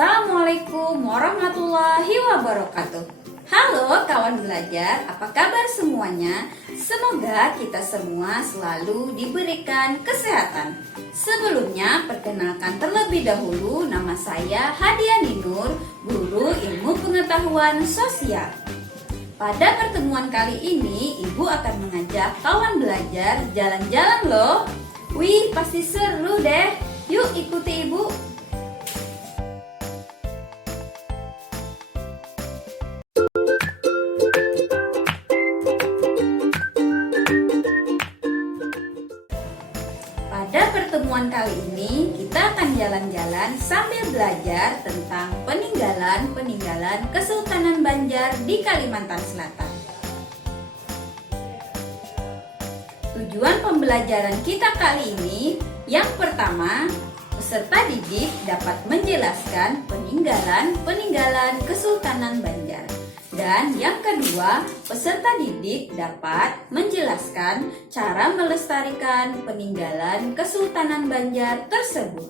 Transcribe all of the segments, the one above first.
Assalamualaikum warahmatullahi wabarakatuh. Halo kawan belajar, apa kabar semuanya? Semoga kita semua selalu diberikan kesehatan. Sebelumnya, perkenalkan terlebih dahulu, nama saya Hadiani Nur, guru ilmu pengetahuan sosial. Pada pertemuan kali ini, Ibu akan mengajak kawan belajar jalan-jalan loh. Wih, pasti seru deh. Yuk ikuti Ibu. Pada pertemuan kali ini, kita akan jalan-jalan sambil belajar tentang peninggalan Kesultanan Banjar di Kalimantan Selatan. Tujuan pembelajaran kita kali ini, yang pertama, peserta didik dapat menjelaskan peninggalan Kesultanan Banjar. Dan yang kedua, peserta didik dapat menjelaskan cara melestarikan peninggalan Kesultanan Banjar tersebut.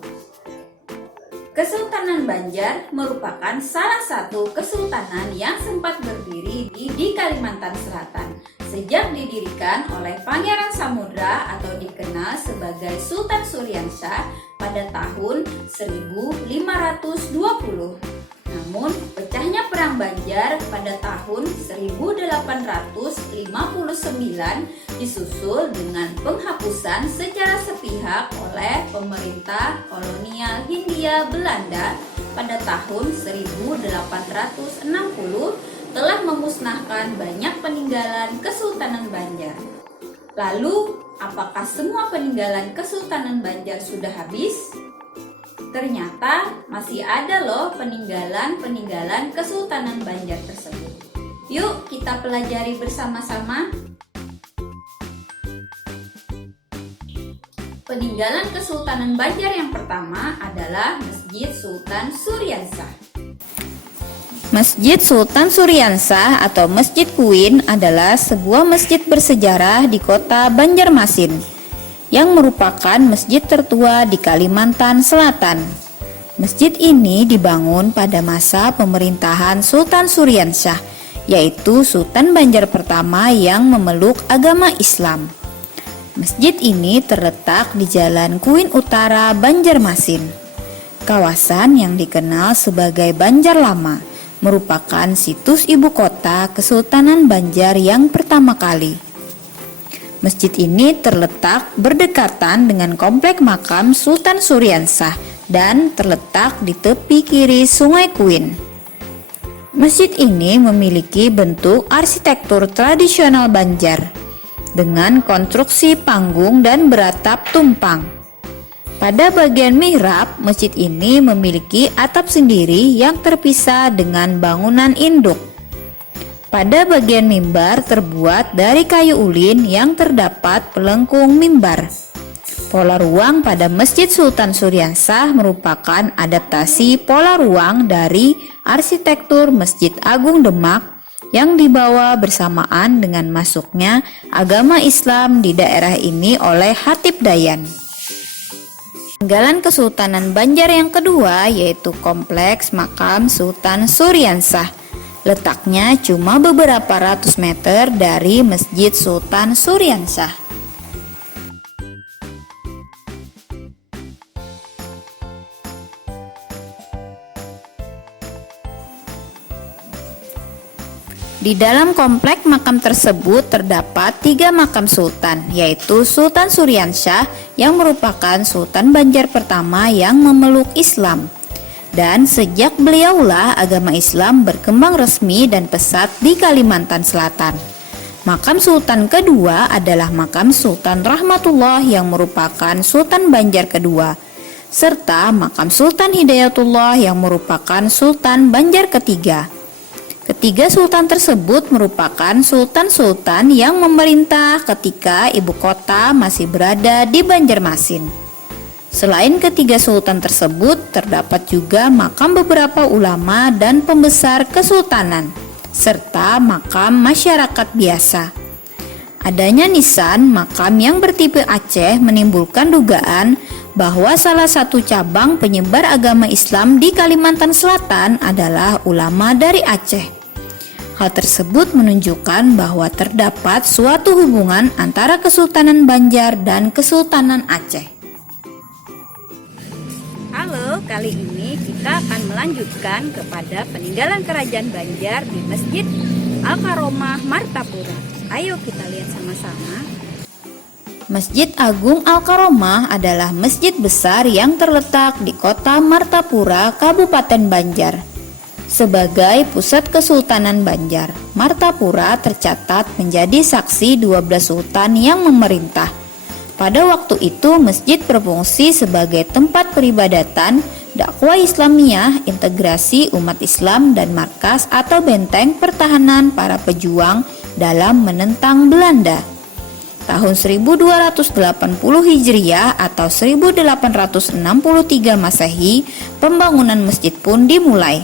Kesultanan Banjar merupakan salah satu kesultanan yang sempat berdiri di Kalimantan Selatan sejak didirikan oleh Pangeran Samudra atau dikenal sebagai Sultan Suryansyah pada tahun 1520. Namun, pecahnya Perang Banjar pada tahun 1859 disusul dengan penghapusan secara sepihak oleh pemerintah kolonial Hindia Belanda pada tahun 1860 telah memusnahkan banyak peninggalan Kesultanan Banjar. Lalu, apakah semua peninggalan Kesultanan Banjar sudah habis? Ternyata masih ada loh peninggalan Kesultanan Banjar tersebut. Yuk kita pelajari bersama-sama. Peninggalan Kesultanan Banjar yang pertama adalah Masjid Sultan Suryansyah. Masjid Sultan Suryansyah atau Masjid Kuin adalah sebuah masjid bersejarah di kota Banjarmasin yang merupakan masjid tertua di Kalimantan Selatan. Masjid ini dibangun pada masa pemerintahan Sultan Suryansyah, yaitu Sultan Banjar pertama yang memeluk agama Islam. Masjid ini terletak di Jalan Kuin Utara, Banjarmasin. Kawasan yang dikenal sebagai Banjar Lama merupakan situs ibu kota Kesultanan Banjar yang pertama kali. Masjid ini terletak berdekatan dengan komplek makam Sultan Suryansyah dan terletak di tepi kiri Sungai Kuin. Masjid ini memiliki bentuk arsitektur tradisional Banjar dengan konstruksi panggung dan beratap tumpang. Pada bagian mihrab, masjid ini memiliki atap sendiri yang terpisah dengan bangunan induk. Pada bagian mimbar terbuat dari kayu ulin yang terdapat pelengkung mimbar. Pola ruang pada Masjid Sultan Suryansyah merupakan adaptasi pola ruang dari arsitektur Masjid Agung Demak yang dibawa bersamaan dengan masuknya agama Islam di daerah ini oleh Hatib Dayan. Peninggalan Kesultanan Banjar yang kedua yaitu Kompleks Makam Sultan Suryansyah. Letaknya cuma beberapa ratus meter dari Masjid Sultan Suryansyah. Di dalam komplek makam tersebut terdapat 3 makam sultan, yaitu Sultan Suryansyah yang merupakan Sultan Banjar pertama yang memeluk Islam. Dan sejak beliaulah agama Islam berkembang resmi dan pesat di Kalimantan Selatan. Makam Sultan kedua adalah makam Sultan Rahmatullah yang merupakan Sultan Banjar kedua, serta makam Sultan Hidayatullah yang merupakan Sultan Banjar ketiga. Ketiga sultan tersebut merupakan sultan-sultan yang memerintah ketika ibu kota masih berada di Banjarmasin. Selain ketiga sultan tersebut, terdapat juga makam beberapa ulama dan pembesar kesultanan, serta makam masyarakat biasa. Adanya nisan makam yang bertipe Aceh menimbulkan dugaan bahwa salah satu cabang penyebar agama Islam di Kalimantan Selatan adalah ulama dari Aceh. Hal tersebut menunjukkan bahwa terdapat suatu hubungan antara Kesultanan Banjar dan Kesultanan Aceh. Halo, kali ini kita akan melanjutkan kepada peninggalan Kerajaan Banjar di Masjid Al-Karomah Martapura. Ayo kita lihat sama-sama. Masjid Agung Al-Karomah adalah masjid besar yang terletak di kota Martapura, Kabupaten Banjar. Sebagai pusat Kesultanan Banjar, Martapura tercatat menjadi saksi 12 sultan yang memerintah. Pada waktu itu masjid berfungsi sebagai tempat peribadatan, dakwah Islamiyah, integrasi umat Islam dan markas atau benteng pertahanan para pejuang dalam menentang Belanda. Tahun 1280 Hijriah atau 1863 Masehi, pembangunan masjid pun dimulai.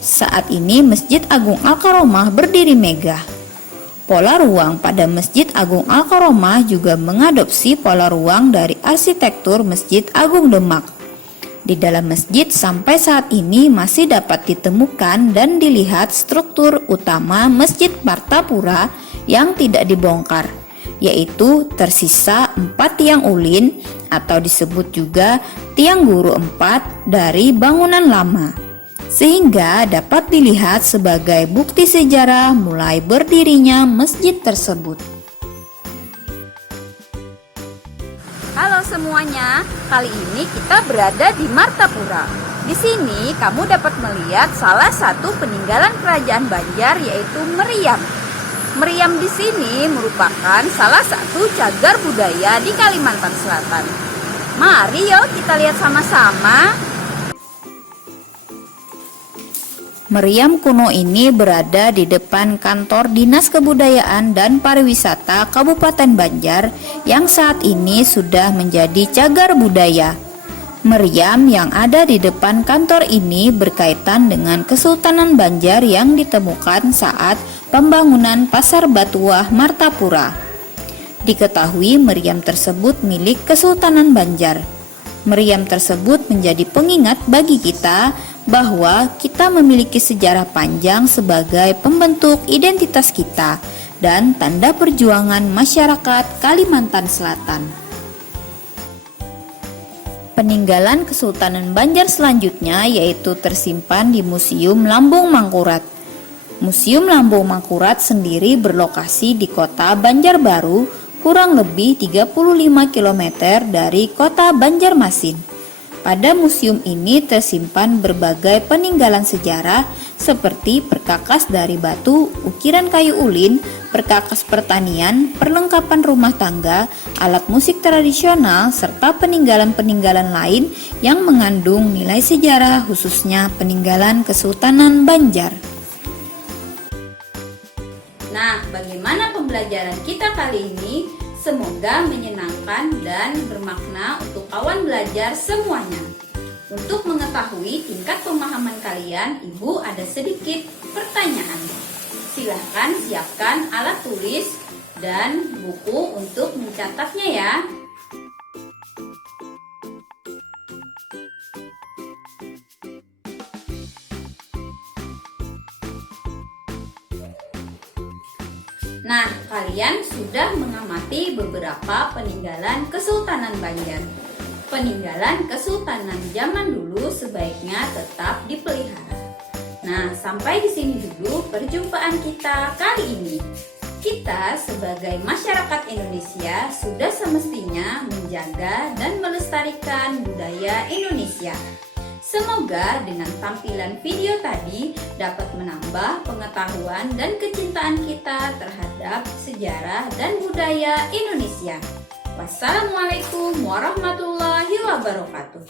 Saat ini Masjid Agung Al-Karomah berdiri megah. Pola ruang pada Masjid Agung Al-Karomah juga mengadopsi pola ruang dari arsitektur Masjid Agung Demak. Di dalam masjid sampai saat ini masih dapat ditemukan dan dilihat struktur utama Masjid Martapura yang tidak dibongkar, yaitu tersisa 4 tiang ulin atau disebut juga tiang guru 4 dari bangunan lama, sehingga dapat dilihat sebagai bukti sejarah mulai berdirinya masjid tersebut. Halo semuanya, kali ini kita berada di Martapura. Di sini kamu dapat melihat salah satu peninggalan Kerajaan Banjar, yaitu meriam. Meriam di sini merupakan salah satu cagar budaya di Kalimantan Selatan. Mari yuk kita lihat sama-sama. Meriam kuno ini berada di depan kantor Dinas Kebudayaan dan Pariwisata Kabupaten Banjar yang saat ini sudah menjadi cagar budaya. Meriam yang ada di depan kantor ini berkaitan dengan Kesultanan Banjar yang ditemukan saat pembangunan Pasar Batuah Martapura. Diketahui meriam tersebut milik Kesultanan Banjar. Meriam tersebut menjadi pengingat bagi kita bahwa kita memiliki sejarah panjang sebagai pembentuk identitas kita dan tanda perjuangan masyarakat Kalimantan Selatan. Peninggalan Kesultanan Banjar selanjutnya yaitu tersimpan di Museum Lambung Mangkurat. Museum Lambung Mangkurat sendiri berlokasi di kota Banjarbaru, kurang lebih 35 km dari kota Banjarmasin. Pada museum ini tersimpan berbagai peninggalan sejarah seperti perkakas dari batu, ukiran kayu ulin, perkakas pertanian, perlengkapan rumah tangga, alat musik tradisional, serta peninggalan-peninggalan lain yang mengandung nilai sejarah khususnya peninggalan Kesultanan Banjar. Nah, bagaimana pembelajaran kita kali ini? Semoga menyenangkan dan bermakna untuk kawan belajar semuanya. Untuk mengetahui tingkat pemahaman kalian, Ibu ada sedikit pertanyaan. Silahkan siapkan alat tulis dan buku untuk mencatatnya ya. Nah, kalian sudah mengamati beberapa peninggalan Kesultanan Banjar. Peninggalan Kesultanan zaman dulu sebaiknya tetap dipelihara. Nah, sampai di sini dulu perjumpaan kita kali ini. Kita sebagai masyarakat Indonesia sudah semestinya menjaga dan melestarikan budaya Indonesia. Semoga dengan tampilan video tadi dapat menambah pengetahuan dan kecintaan kita terhadap sejarah dan budaya Indonesia. Wassalamualaikum warahmatullahi wabarakatuh.